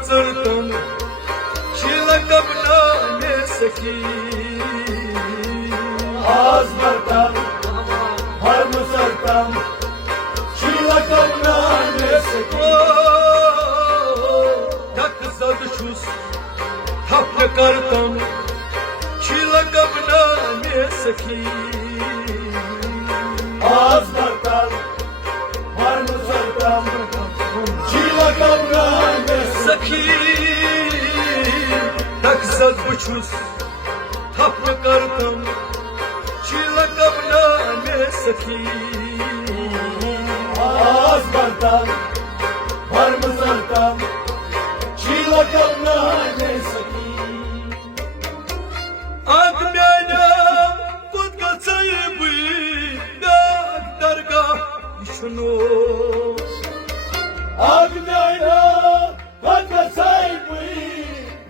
मचरतम शिलकबना ने सखी आज बरतम हर मुसरतम शिलकबना ने सखी धक जद छुस थप करतम शिलकबना ने सखी आज बरतम हर मुसरतम शिलकबना ने सखी धक जद छुस थप करतम शिलकबना ने सखी आज बरतम हर मुसरतम शिलकबना ने सखी Ak benim kutkat sahibi Yak dargah işunu आज मेरा हक Sahibi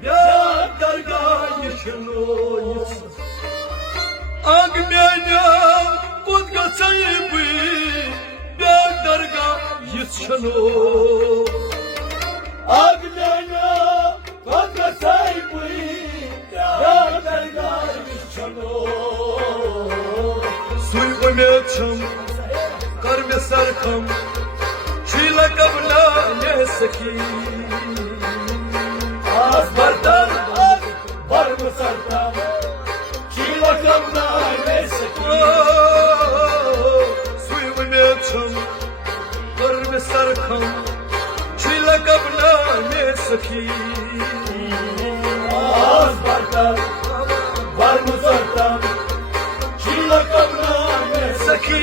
Yak dargah işunu Ak benim kutkat sahibi Yak dargah işunu आज मेरा हक साहिबी या दरगाह Vishnu Suy umeçim Karme sarkam Şilakabna ne saki आज बरतन बर मुसरतम शिलकबना ने सखी Suyumeçim Karme sarkam Şilakabna ne saki आज बरतन बर मुसरतम शिलकबना ने Saki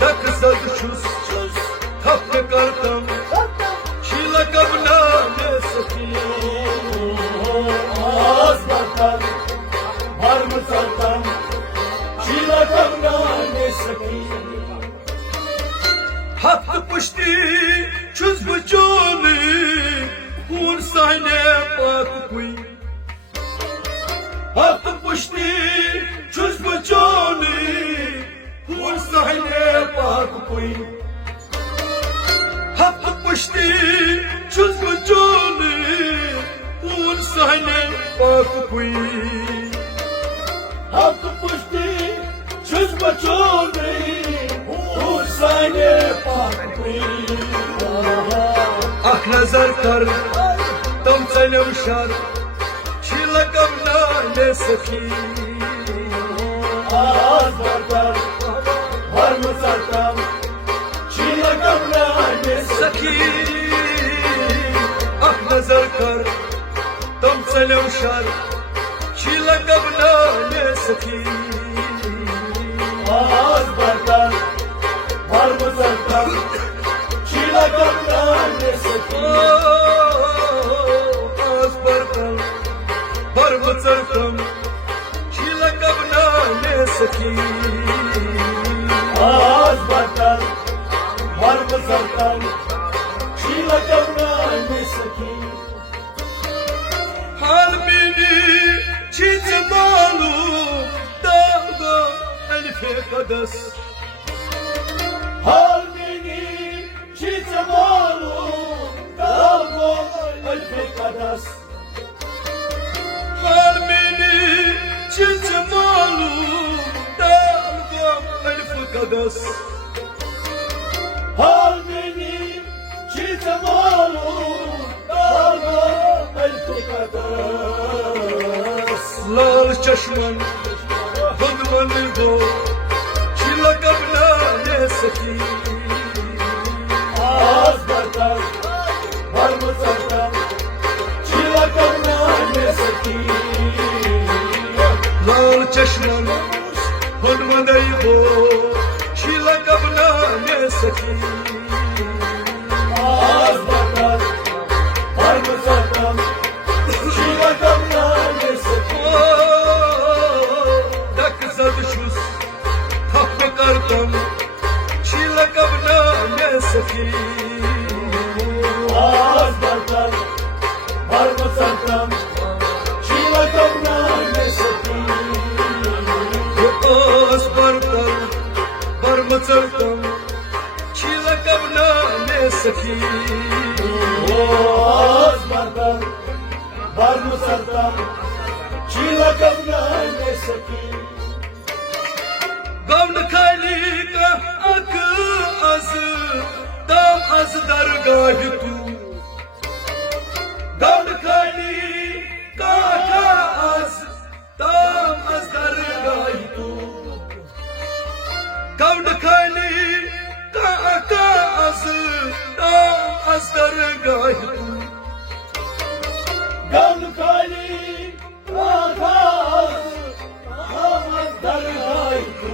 Tak zad çus Tap kartam Şilakabna ne saki आज बरतन बर मुसरतम शिलकबना ने सखी Hattı puşti Çüz bıçoğlu Kur sahne bak kuy Hattı puşti Çüz bıçoğlu Kur sahne bak kuy Hattı puşti Çüz bıçoğlu Kur sahne bak kuy हक पुष्टि छुस बचोली हुसैने पाकवी Ak nazar kar Tam selam şar Şilakabna ne saki आज बरतन हर मुसरतम शिलकबना ने Saki Ak nazar kar Tam selam şar Şilakabna ne saki आज बरतन हर मुसरतम शिलकबना ने सखी Az barkam Bar mıtsarkam Şilakabna ne saki आज बरतन हर मुसरतम शिलकबना ने सखी Hal beni çiz malu Dağda elfe kadas हाल मिनी चीज मालू दावो अल्फे कदस Hal beni çiz malu Dağda elfe kadas हाल मिनी चीज मालू दावो अल्फे कदस Lal çeşmen Hıdmanı do Şilakabna ne saki आज बरतन हर मुसरतम शिलकबना ने सखी Lal çeşmen Hıdmanı do Şilakabna ne saki आज बरतन हर मुसरतम शिलकबना ने सखी Dak zad şus Tap kartam Şilakabna ne saki आज बरतन हर मुसरतम शिलकबना ने सखी Az barkam Bar mıtsarkam Şilakabna ne saki आज बारकाल बारमं सरताम चिला कमनाने सखी गवण खाली का अक az tam az dargah tu गवण खाली का az tam az dargah tu गवण खाली का az tam az dargah tu गम खाली आकाश हमर दरगाह तू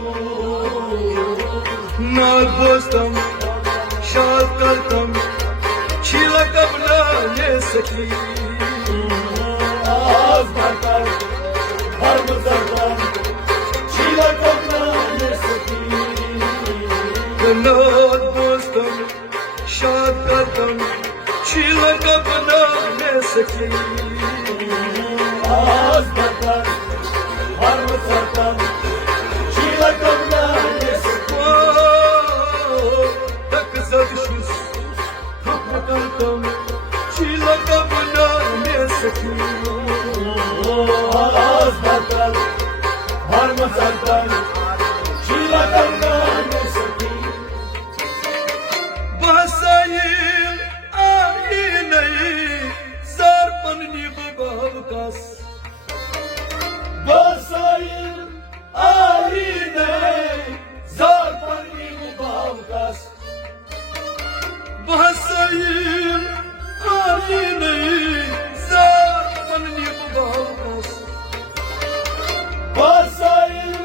नाग बोसतम शाद करतम छिला कबला ये सखी आज बारकाल बारमं सरताम चिला कमनाने सखी नाग बोसतम शाद करतम छिला कबला ये सखी आज बारकाल बारमं सरताम चिला कमनाने सखी तक जदशुस थप करतम छिला कबला ये सखी आज बारकाल बारमं सरताम चिला कमनाने सखी बहसाईल आई नहीं सार पन्नी बाबकास बसाईल आई नहीं जार पन्नी मुबावकास बहसाईल आई नहीं सार पन्नी बाबकास बसाईल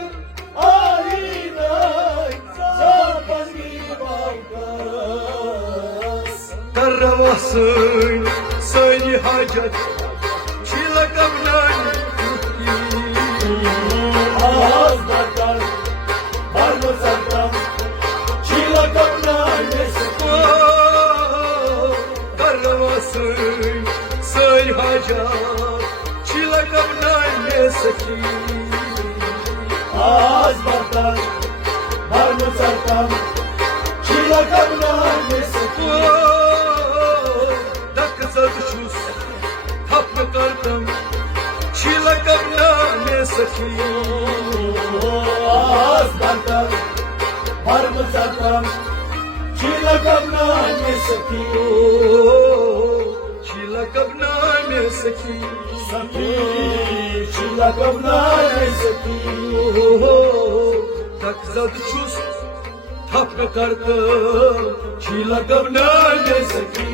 आई नहीं जार पन्नी मुबावकास करवासın söyle hacet çile kavnan आज बारकाल बारमं सरताम चिला कमनाने सखी करवासın söyle hacet çile kavnan seki आज बारकाल बारमं सरताम चिला कमनाने सखी तक जदशुस थप करतम छिला कबला ने सखी आज बारकाल बारमं सरताम चिला कमनाने सखी छिला कबला ने सखी सखी चिला कमनाने सखी तक जदशुस थप करतम छिला कबला ने सखी